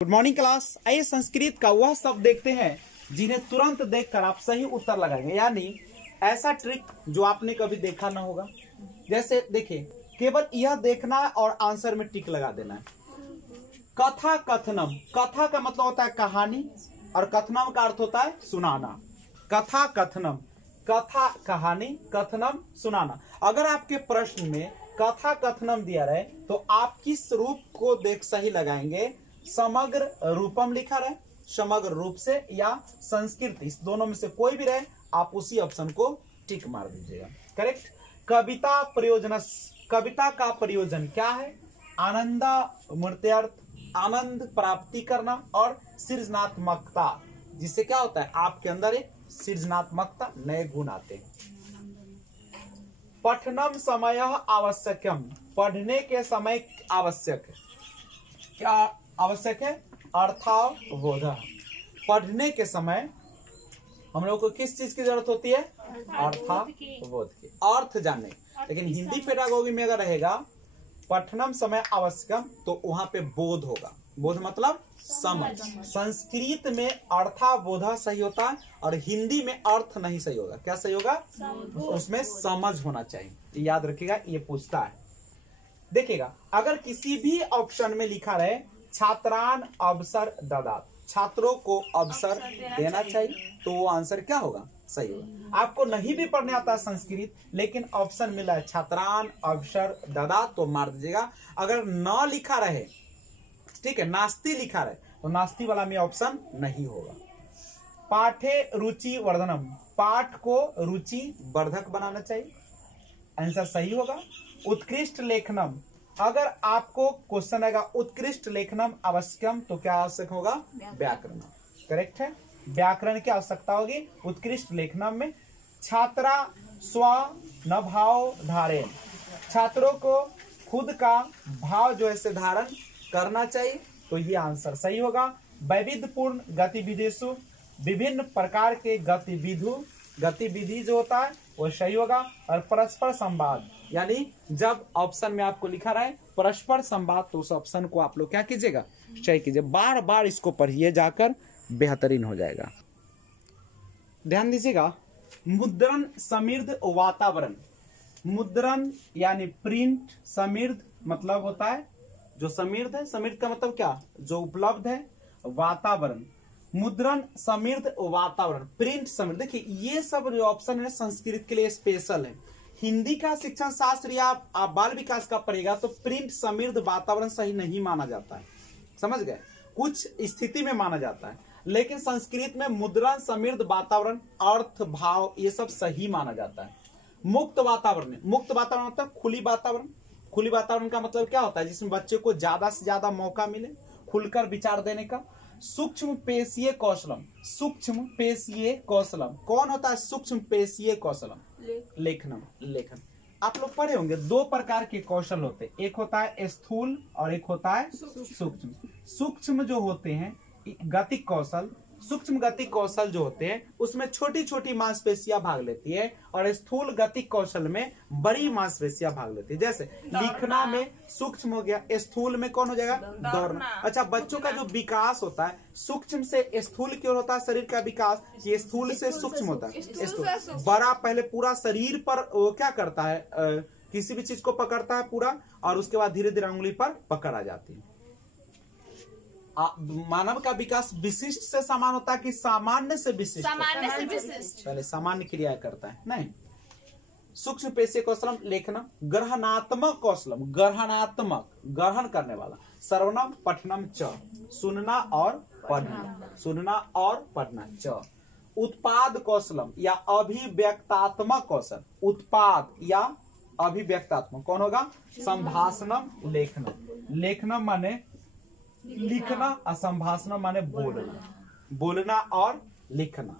Good morning class. आइए संस्कृत का वह शब्द देखते हैं जिन्हें तुरंत देखकर आप सही उत्तर लगाएंगे, यानी ऐसा ट्रिक जो आपने कभी देखा ना होगा। जैसे देखिए, केवल यह देखना है और आंसर में टिक लगा देना है। कथा कथनम, कथा का मतलब होता है कहानी और कथनम का अर्थ होता है सुनाना। कथा कथनम, कथा कहानी, कथनम सुनाना। अगर आपके प्रश्न में कथा कथनम दिया रहे तो आप किस रूप को देख सही लगाएंगे? समग्र रूपम लिखा रहे, समग्र रूप से या संस्कृत, इस दोनों में से कोई भी रहे आप उसी ऑप्शन को टिक मार दीजिएगा। करेक्ट। कविता प्रयोजन, कविता का प्रयोजन क्या है? आनंद मूर्त्यार्थ, आनंद प्राप्ति करना और सृजनात्मकता, जिससे क्या होता है आपके अंदर एक सृजनात्मकता, नए गुण आते हैं। पठनम समय आवश्यकम, पढ़ने के समय आवश्यक है। क्या आवश्यक है? अर्थावबोध। पढ़ने के समय हम लोग को किस चीज की जरूरत होती है? अर्थावबोध की, अर्थ जानने। लेकिन हिंदी पेडागोगी में अगर रहेगा पठनम समय आवश्यकम तो वहां पे बोध होगा। बोध मतलब समझ। संस्कृत में अर्थावबोध सही होता है और हिंदी में अर्थ नहीं सही होगा। क्या सही होगा? उसमें समझ होना चाहिए। याद रखिएगा, ये पूछता है। देखिएगा, अगर किसी भी ऑप्शन में लिखा रहे छात्रान अवसर ददात, छात्रों को अवसर देना चाहिए, तो वो आंसर क्या होगा? सही होगा। आपको नहीं भी पढ़ने आता है संस्कृत लेकिन ऑप्शन मिला है छात्रान अवसर ददात, तो मार दीजिएगा। अगर न लिखा रहे, ठीक है, नास्ती लिखा रहे तो नास्ती वाला में ऑप्शन नहीं होगा। पाठे रुचि वर्धनम, पाठ को रुचि वर्धक बनाना चाहिए, आंसर सही होगा। उत्कृष्ट लेखनम, अगर आपको क्वेश्चन आएगा उत्कृष्ट लेखनम आवश्यकम तो क्या आवश्यक होगा? व्याकरण। करेक्ट है, व्याकरण की आवश्यकता होगी उत्कृष्ट लेखनम में। छात्रा स्व न भाव धारे, छात्रों को खुद का भाव जो है धारण करना चाहिए, तो ये आंसर सही होगा। वैविध्यपूर्ण गतिविधिषु, विभिन्न प्रकार के गतिविधि जो होता है वो सही होगा। और परस्पर संवाद, यानी जब ऑप्शन में आपको लिखा रहा है परस्पर संवाद तो उस ऑप्शन को आप लोग क्या कीजिएगा? सही कीजिए। बार बार इसको पढ़िए, जाकर बेहतरीन हो जाएगा। ध्यान दीजिएगा, मुद्रण समृद्ध वातावरण, मुद्रण यानी प्रिंट, समृद्ध मतलब होता है जो समृद्ध है, समृद्ध का मतलब क्या? जो उपलब्ध है। वातावरण, मुद्रण समृद्ध वातावरण, प्रिंट समृद्ध। देखिए, ये सब जो ऑप्शन है संस्कृत के लिए स्पेशल है। हिंदी का शिक्षण शास्त्र या आप बाल विकास का पढ़ेगा तो प्रिंट समृद्ध वातावरण सही नहीं माना जाता है, समझ गए? कुछ स्थिति में माना जाता है, लेकिन संस्कृत में मुद्रण समृद्ध वातावरण, अर्थ भाव ये सब सही माना जाता है। मुक्त वातावरण, मुक्त वातावरण मतलब खुली वातावरण। खुली वातावरण का मतलब क्या होता है? जिसमें बच्चे को ज्यादा से ज्यादा मौका मिले खुलकर विचार देने का। सूक्ष्म पेशीय कौशलम, सूक्ष्म पेशीय कौशलम कौन होता है? सूक्ष्म पेशीय कौशलम लेखनम, लेखन। आप लोग पढ़े होंगे दो प्रकार के कौशल होते हैं, एक होता है स्थूल और एक होता है सूक्ष्म। सूक्ष्म जो होते हैं गतिक कौशल, सूक्ष्म गतिक कौशल जो होते हैं उसमें छोटी छोटी मांसपेशियां भाग लेती है और स्थूल गतिक कौशल में बड़ी मांसपेशियां भाग लेती है। जैसे लिखना में सूक्ष्म हो गया, स्थूल में कौन हो जाएगा? दौड़ना। अच्छा, बच्चों का जो विकास होता है सूक्ष्म से स्थूल की ओर होता है, शरीर का विकास ये स्थूल से सूक्ष्म होता है। स्थूल बड़ा पहले पूरा शरीर पर वो क्या करता है, किसी भी चीज को पकड़ता है पूरा, और उसके बाद धीरे धीरे उंगली पर पकड़ आ जाती है। मानव का विकास विशिष्ट से समान होता है कि सामान्य से विशिष्ट? सामान्य से विशिष्ट। पहले सामान्य क्रिया करता है, नहीं। सूक्ष्म पेशीय कौशलम लेखनम। ग्रहणात्मक कौशलम, ग्रहणात्मक ग्रहण करने वाला। श्रवणम पठनम च, सुनना और पढ़ना, सुनना और पढ़ना च। उत्पाद कौशलम या अभिव्यक्तात्मक कौशल, उत्पाद या अभिव्यक्तात्मक कौन होगा? संभाषणम लेखनम, लेखनम माने लिखना, असंभाषण माने बोलना, बोलना और लिखना।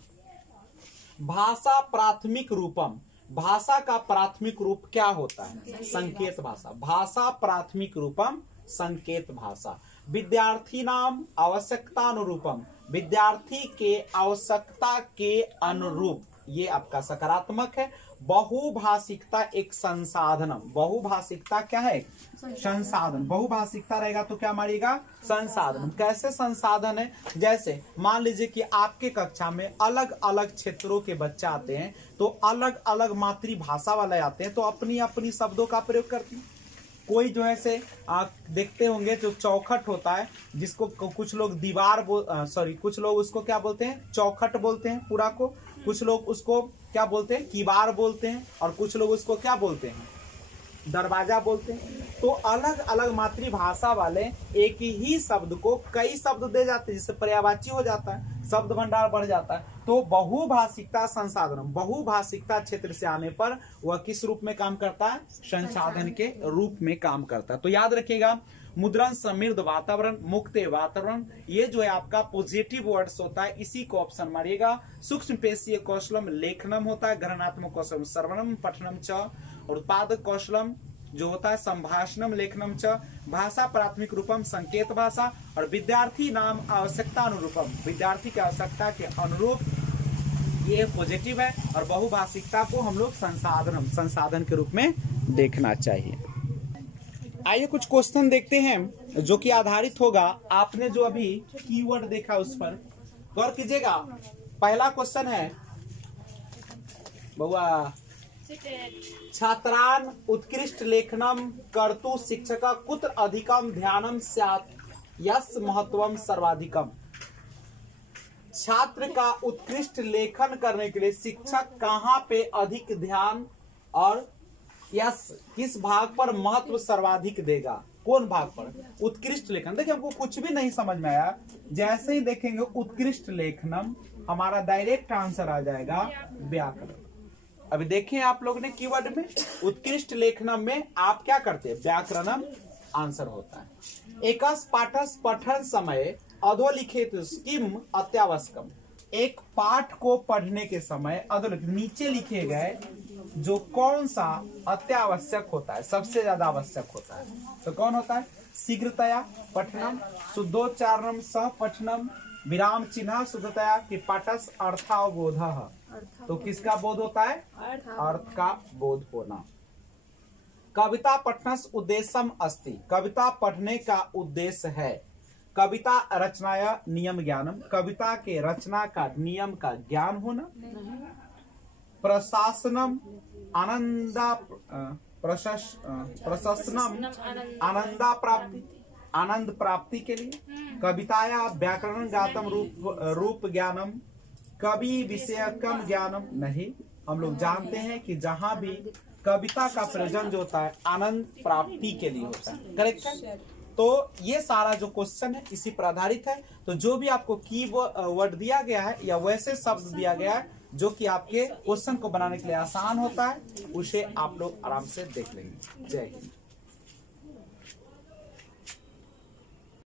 भाषा प्राथमिक रूपम, भाषा का प्राथमिक रूप क्या होता है? संकेत भाषा। भाषा प्राथमिक रूपम संकेत भाषा। विद्यार्थी नाम आवश्यकता अनुरूपम, विद्यार्थी के आवश्यकता के अनुरूप ये आपका सकारात्मक है। बहुभाषिकता एक संसाधनम, बहुभाषिकता क्या है? संसाधन। बहुभाषिकता रहेगा तो क्या मारिएगा? संसाधन। कैसे संसाधन है? जैसे मान लीजिए कि आपके कक्षा में अलग अलग क्षेत्रों के बच्चे आते हैं, तो अलग अलग मातृभाषा वाले आते हैं, तो अपनी अपनी शब्दों का प्रयोग करते हैं। कोई जो है से आप देखते होंगे जो चौखट होता है, जिसको कुछ लोग दीवार कुछ लोग उसको क्या बोलते हैं? चौखट बोलते हैं पूरा को। कुछ लोग उसको क्या बोलते हैं? कीवार बोलते हैं। और कुछ लोग उसको क्या बोलते हैं? दरवाजा बोलते हैं। तो अलग अलग मातृभाषा वाले एक ही शब्द को कई शब्द दे जाते हैं, जिससे पर्यायवाची हो जाता है, शब्द भंडार बढ़ जाता है। तो बहुभाषिकता संसाधन, बहुभाषिकता क्षेत्र से आने पर वह किस रूप में काम करता है? संसाधन के रूप में काम करता है। तो याद रखिएगा, मुद्रण, समृद्ध वातावरण, मुक्त वातावरण, ये जो है आपका पॉजिटिव वर्ड्स होता है, इसी को ऑप्शन मारिएगा। सूक्ष्म पेशीय कौशलम लेखनम होता है, ग्रहणात्मक कौशलम श्रवणम पठनम च, और उत्पादक कौशलम जो होता है संभाषणम लेखनम च, भाषा प्राथमिक रूपम संकेत भाषा, और विद्यार्थी नाम आवश्यकता अनुरूपम, विद्यार्थी की आवश्यकता के अनुरूप, ये पॉजिटिव है। और बहुभाषिकता को हम लोग संसाधन के रूप में देखना चाहिए। आइए कुछ क्वेश्चन देखते हैं जो कि आधारित होगा आपने जो अभी कीवर्ड देखा उस पर गौर कीजिएगा। पहला क्वेश्चन है बउआ, छात्रान उत्कृष्ट लेखनम कर्तु शिक्षक कुत्र अधिकम ध्यानम स्यात् यस् महत्वम सर्वाधिकम। छात्र का उत्कृष्ट लेखन करने के लिए शिक्षक कहाँ पे अधिक ध्यान और यस किस भाग पर महत्व सर्वाधिक देगा? कौन भाग पर? उत्कृष्ट लेखन। देखिए हमको कुछ भी नहीं समझ में आया, जैसे ही देखेंगे उत्कृष्ट लेखनम, हमारा डायरेक्ट आंसर आ जाएगा व्याकरण। अभी देखें आप लोग ने कीवर्ड में उत्कृष्ट लेखनम में आप क्या करते हैं? व्याकरणम आंसर होता है। एकस पाठस पठन समय अधोलिखित किम अत्यावश्यकम। एक पाठ को पढ़ने के समय अधोलिखित नीचे लिखे गए जो कौन सा अत्यावश्यक होता है, सबसे ज्यादा आवश्यक होता है, तो कौन होता है? शीघ्रतया पठनम, शुद्धोच्चारणम सह पठनम, विराम चिन्ह शुद्धतया कि पाठस अर्थावबोधः। तो किसका बोध होता है? अर्थ का बोध होना। कविता पठनस उद्देश्यम अस्ति। कविता पढ़ने का उद्देश्य है। कविता रचनाया नियम ज्ञानम। कविता के रचना का नियम का ज्ञान होना। प्रशासनम आनंदा प्रशासनम आनंदा प्राप्ति, आनंद प्राप्ति के लिए। कविताया व्याकरण ज्ञातम रूप ज्ञानम। कवि विषयकम ज्ञानम नहीं। हम लोग जानते हैं कि जहां भी कविता का प्रयोजन जो होता है आनंद प्राप्ति के लिए होता है। करेक्ट है? तो ये सारा जो क्वेश्चन है इसी पर आधारित है। तो जो भी आपको की वर्ड दिया गया है या वैसे शब्द दिया गया है जो कि आपके क्वेश्चन को बनाने के लिए आसान होता है, उसे आप लोग आराम से देख लेंगे। जय हिंद।